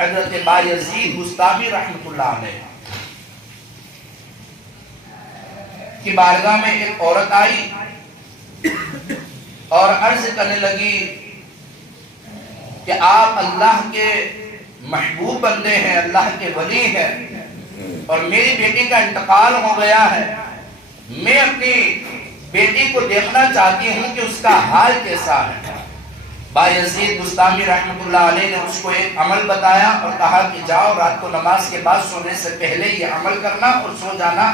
حضرت بایزید بسطامی رحمۃ اللہ علیہ کی بارگاہ میں ایک عورت آئی اور عرض کرنے لگی کہ آپ اللہ کے محبوب بندے ہیں، اللہ کے ولی ہیں، اور میری بیٹی کا انتقال ہو گیا ہے، میں اپنی بیٹی کو دیکھنا چاہتی ہوں کہ اس کا حال کیسا ہے۔ بایزید بسطامی رحمۃ اللہ علیہ نے اس کو ایک عمل بتایا اور کہا کہ جاؤ رات کو نماز کے بعد سونے سے پہلے یہ عمل کرنا اور سو جانا۔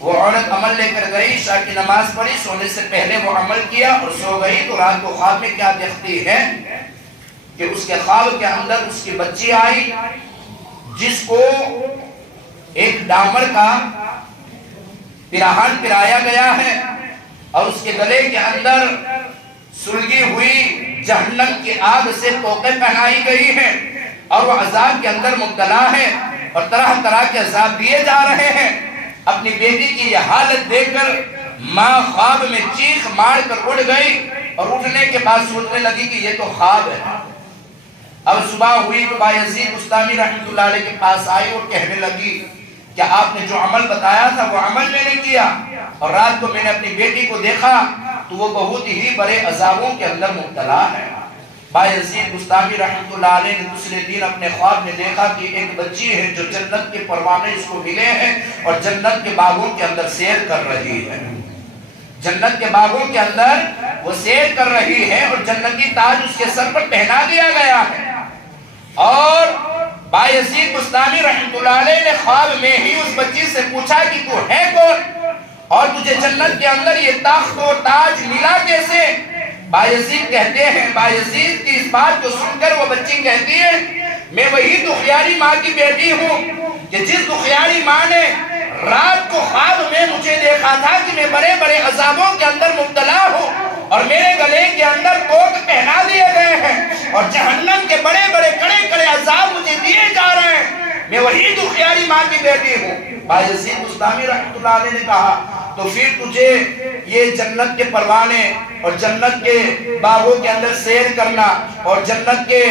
وہ عورت عمل لے کر گئی، عشاء کی نماز پڑھی، سونے سے پہلے وہ عمل کیا اور سو گئی۔ تو رات کو خواب میں کیا دیکھتی ہے کہ اس کے خواب کے اندر اس کی بچی آئی جس کو ایک ڈامر کا پیراہن پرایا گیا ہے اور اس کے گلے کے اندر سلگی ہوئی جہنم کی آگ سے توقے پہنائی گئی ہیں اور وہ عذاب کے اندر مبتلا ہے اور طرح طرح کے عذاب دیے جا رہے ہیں۔ اپنی بیٹی کی یہ حالت دیکھ کر ماں خواب میں چیخ مار کر اٹھ گئی اور اٹھنے کے بعد سوچنے لگی کہ یہ تو خواب ہے۔ اب صبح ہوئی تو بایزید بسطامی رحمۃ اللہ علیہ کے پاس آئی اور کہنے لگی کہ آپ نے جو عمل بتایا تھا وہ عمل میں نے کیا، اور رات کو میں نے اپنی بیٹی کو دیکھا تو وہ بہت ہی بڑے عذابوں کے اندر مبتلا ہے۔ بایزید بسطامی رحمۃ اللہ علیہ نے دوسرے دن اپنے خواب میں دیکھا کہ ایک بچی ہے جو جنت کے پروانے اس کو ملے ہیں اور جنت کے باغوں کے اندر سیر کر رہی ہے۔ جنت کے باغوں کے اندر وہ سیر کر رہی ہے اور جنتی تاج اس کے سر پر پہنا دیا گیا ہے۔ اور بایزید بسطامی رحمۃ اللہ علیہ نے خواب میں ہی اس بچی سے پوچھا کہ تو ہے کون اور تجھے جنت کے اندر یہ تخت اور تاج ملا کیسے؟ بایزید کہتے ہیں، بایزید کی اس بات کو سن کر وہ بچی کہتی ہے میں وہی دخیاری ماں کی بیٹی ہوں کہ جس دخیاری ماں نے رات کو خواب میں مجھے دیکھا تھا کہ میں بڑے بڑے عذابوں کے اندر مبتلا ہوں اور میرے گلے کے اندر توق پہنا دیے گئے ہیں اور جہنم کے بڑے بڑے کڑے کڑے عذاب مجھے دیے جا رہے ہیں، میں وہی دخیاری ماں کی بیٹی ہوں۔ بایزید بسطامی رحمۃ اللہ علیہ نے کہا تو پھر تجھے یہ جنت کے پروانے اور جنت کے باغوں کے اندر سیر کرنا اور جنت کے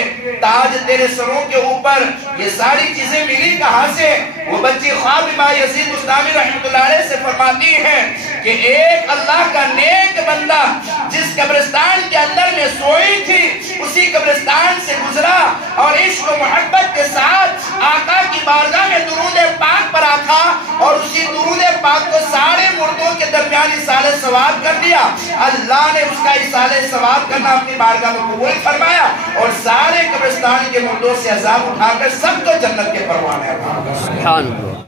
تاج تیرے سروں کے اوپر یہ ساری چیزیں ملی کہاں سے؟ وہ بچی خواب بایزید بسطامی رحمۃ اللہ علیہ سے فرماتی ہے کہ ایک اللہ کا نیک بندہ جس قبرستان کے اندر میں سوئی تھی اسی قبرستان سے گزرا اور عشق و محبت کے ساتھ آقا کی بارگاہ میں درود پاک پر آتا اور اسی درود پاک کو سارے مردوں کے درمیان اصالِ ثواب کر دیا۔ اللہ نے اس کا اصالِ ثواب کرنا اپنی بارگاہ میں قبول فرمایا اور سارے قبرستان کے مردوں سے عذاب اٹھا کر سب کو جنت کے پروانے عطا۔